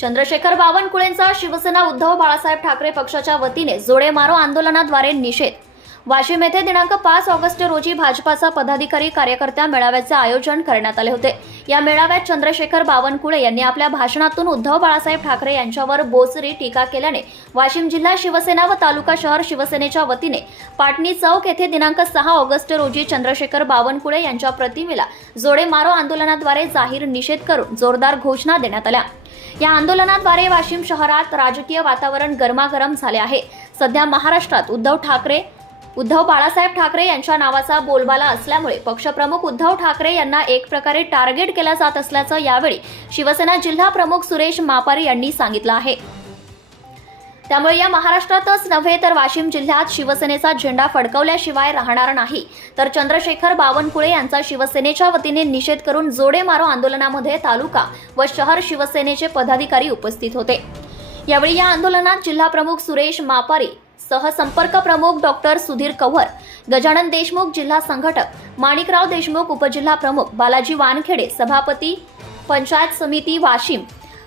चंद्रशेखर बावनकुळेंचा शिवसेना उद्धव बाळासाहेब ठाकरे पक्षाच्या वतीने जोडे मारो आंदोलनाद्वारे निषेध वाशिम येथे दिनांक पाच ऑगस्ट रोजी भाजपाचा पदाधिकारी कार्यकर्त्या मेळाव्याचे आयोजन करण्यात आले होते. या मेळाव्यात चंद्रशेखर बावनकुळे यांनी आपल्या भाषणातून उद्धव बाळासाहेब ठाकरे यांच्यावर बोचरी टीका केल्याने वाशिम जिल्हा शिवसेना व तालुका शहर शिवसेनेच्या वतीने पाटणी चौक येथे दिनांक सहा ऑगस्ट रोजी चंद्रशेखर बावनकुळे यांच्या प्रतिमेला जोडे मारो आंदोलनाद्वारे जाहीर निषेध करून जोरदार घोषणा देण्यात आल्या. या आंदोलनाद्वारे वाशिम शहरात राजकीय वातावरण गरमागरम झाले आहे. सध्या महाराष्ट्रात उद्धव ठाकरे उद्धव बाळासाहेब ठाकरे यांच्या नावाचा बोलबाला असल्यामुळे पक्षप्रमुख उद्धव ठाकरे यांना एक प्रकारे टार्गेट केला जात असल्याचं यावेळी शिवसेना जिल्हा प्रमुख सुरेश मापारी यांनी सांगितलं आहे. त्यामुळे या महाराष्ट्रातच नव्हे तर वाशिम जिल्ह्यात शिवसेनेचा झेंडा फडकवल्याशिवाय राहणार नाही. तर चंद्रशेखर बावनकुळे यांचा शिवसेनेच्या वतीने निषेध करून जोडे मारो आंदोलनामध्ये तालुका व शहर शिवसेनेचे पदाधिकारी उपस्थित होते. यावेळी या आंदोलनात जिल्हाप्रमुख सुरेश मापारी सहसंपर्क प्रमुख डॉक्टर सुधीर कव्हर गजानन देशमुख जिल्हा संघटक माणिकराव देशमुख उपजिल्हा प्रमुख बालाजी वानखेडे सभापती पंचायत समिती वाशिम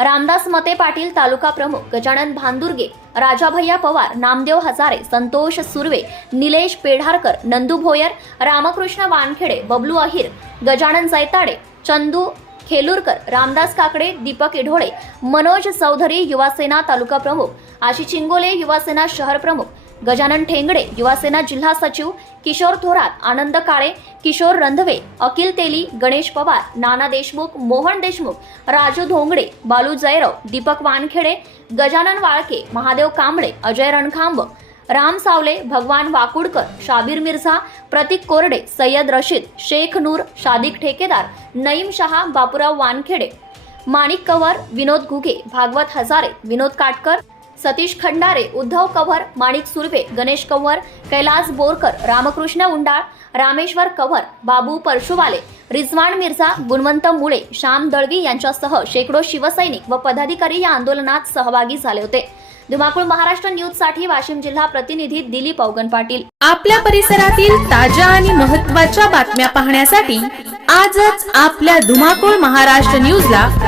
रामदास मते पाटील तालुका प्रमुख गजानन भांदुर्गे राजाभैया पवार नामदेव हजारे संतोष सुर्वे निलेश पेढारकर नंदू भोयर रामकृष्ण वानखेडे बबलू अहिर गजानन जैताडे चंदू खेलूरकर रामदास काकडे दीपक इढोळे मनोज चौधरी युवासेना तालुका प्रमुख आशी चिंगोले युवासेना शहर प्रमुख गजानन ठेंगडे युवासेना जिल्हा सचिव किशोर थोरात आनंद काळे किशोर रंधवे अकिल तेली गणेश पवार नाना देशमुख मोहन देशमुख राजू धोंगडे बालू जयराव दीपक वानखेडे गजानन वाळके महादेव कांबळे अजय रणखांब राम सावले भगवान वाकुडकर शाबीर मिर्झा प्रतीक कोरडे सय्यद रशीद शेख नूर शादिक ठेकेदार Naeem Shah Bapurao Wankhede Manik Kavar Vinod Ghuge Bhagwat Hazare Vinod Katkar Satish Khandare Uddhav cover Manik Surve Ganesh cover Kailas Borkar Ramkrishna Undal Rameshwar cover Babu Parshuwale Rizwan Mirza Gunwant Mule Shyam Dalvi यांच्यासह शेकडो शिवसैनिक व पदाधिकारी या आंदोलनात सहभागी झाले होते. धुमाकूळ महाराष्ट्र न्यूजसाठी वाशिम जिल्हा प्रतिनिधी दिलीप अवगण पाटील. आपल्या परिसरातील ताज्या आणि महत्त्वाच्या बातम्या पाहण्यासाठी आजच आपल्या धुमाकूळ महाराष्ट्र न्यूजला